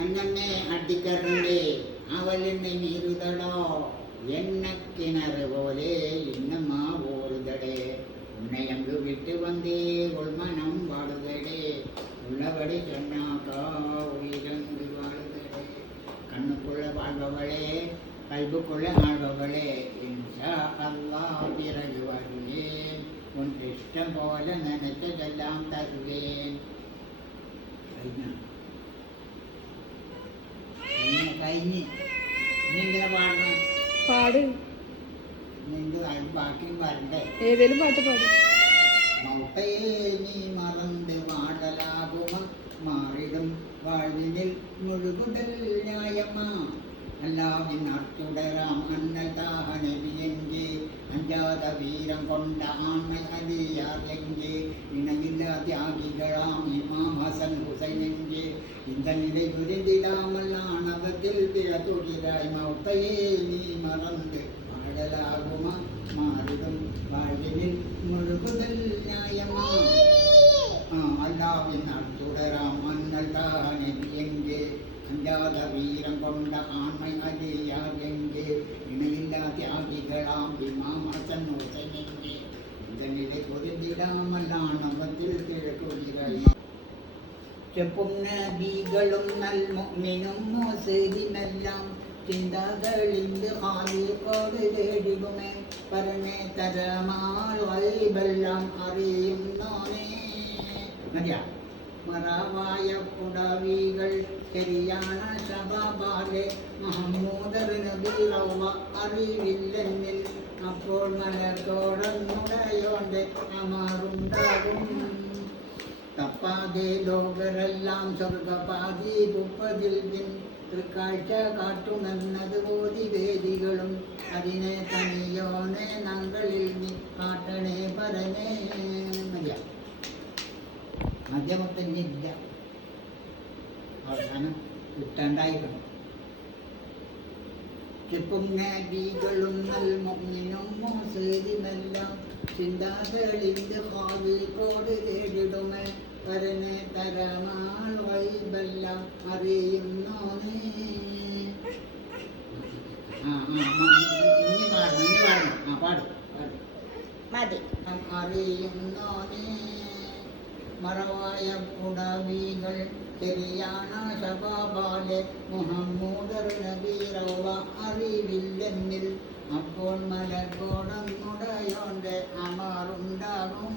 അന്നമ്മേ അടിക്കറുണ്ടേ അവലെന്നെ മീറുതടോ എണ്ണ കിണറ് പോലെ இன்னமா ஓடுதடே உன்னை அங்கு விட்டு வந்தே உள்மனம் வாடுதடே உள்ளபடி சொன்னாக்கா உயிரங்கு வாழுதடே கண்ணுக்குள்ள வாழ்பவளே கல்புக்குள்ள ஆழ்பவளே இன்ஷா அல்லாஹ் பிறகு வருவேன் உன் இஷ்டம் போல நினைச்சதெல்லாம் தருவேன். കഴിഞ്ഞ് നീ എന്തിനാ പാടണം? പാട്. ബാക്കിയും പാടണ്ടേ? ഏതേലും പാട്ട് പാട്. മൗട്ടയെ നീ മറந்து വാഴലാകുമ മാറിടും வாழ்வினில் முழுகுதல் நியாயமா அல்லாவின் அத்துடராம் அண்ணல் தாகனவி எங்கே அஞ்சாத வீரம் கொண்ட ஆண்மை அது யார் எங்கே இணையில்லா தியாகிகளாம் இமாம் ஹசன் ஹுசைன் எங்கே இந்த நிலை புரிந்திடாமல் ஆணவத்தில் பிறத்துகிறாய் மௌத்தையே நீ மறந்து வாழலாகுமா மாறிடும் வாழ்வினில் முழுகுதல் நியாயமா அல்லாவின் அத்துடராம் அண்ணல் தாகனவி எங்கே அஞ்சாத வீரம் கொண்ட ஆண்மை அது யார் எங்கே இணையில்லா தியாகிகளாம் இமாம் ஹசன் ஹுசைன் எங்கே இந்த நிலை பொருந்திடாமல் ஆணவத்தில் கிழக்குகிறாய். ചെപ്പും നബികളും നൽ മുഅ്മിനും മുസ്ലിമെല്ലാം ചിന്തകളിന്ത് ഖാലിഖോട് തേടിടുമേ പരമേ തരമാൽ ഗൈബെല്ലാം അറിയുന്നോനേ. മതിയാ? മറവായ പുടവികൾ ശരിയാണ് ശബാബാലെ മുഹമ്മൂദർ നബി റൗള അറിവില്ലെന്നിൽ അപ്പോൾ മലർത്തോടന്നുടയോന്റെ അമറുണ്ടാകും. തപ്പാതെ ലോകരെല്ലാം സ്വർഗപാതി 30 തൃക്കാഴ്ച കാട്ടുമെന്നത് ബോധി വേദികളും അതിനെ തനിയോനെ നങ്കളിൽ നീ കാട്ടണേ പരനേ. മതിയാ? മധ്യമത്തിനില്ല, അവസാനം കിട്ടണ്ടായിരുന്നു. ചെപ്പും നബികളും നൽ മുഅ്മിനും മുസ്ലിമെല്ലാം ചിന്താകളിന്ത് ഖാലിഖോട് തേടിടുമേ പരനെ തരമാൾ ഗൈബെല്ലാം അറിയുന്നോനേ. ഇനി പാടണം. പാട് മതി. അറിയുന്നോനേ. മറവായ പുടവികൾ ശരിയാണ് ശബാബാലെ മുഹമ്മൂദർ നബി റൗള അറിവില്ലെന്നിൽ അപ്പോൾ മലകോടന്നുടയോന്റെ അമറുണ്ടാകും.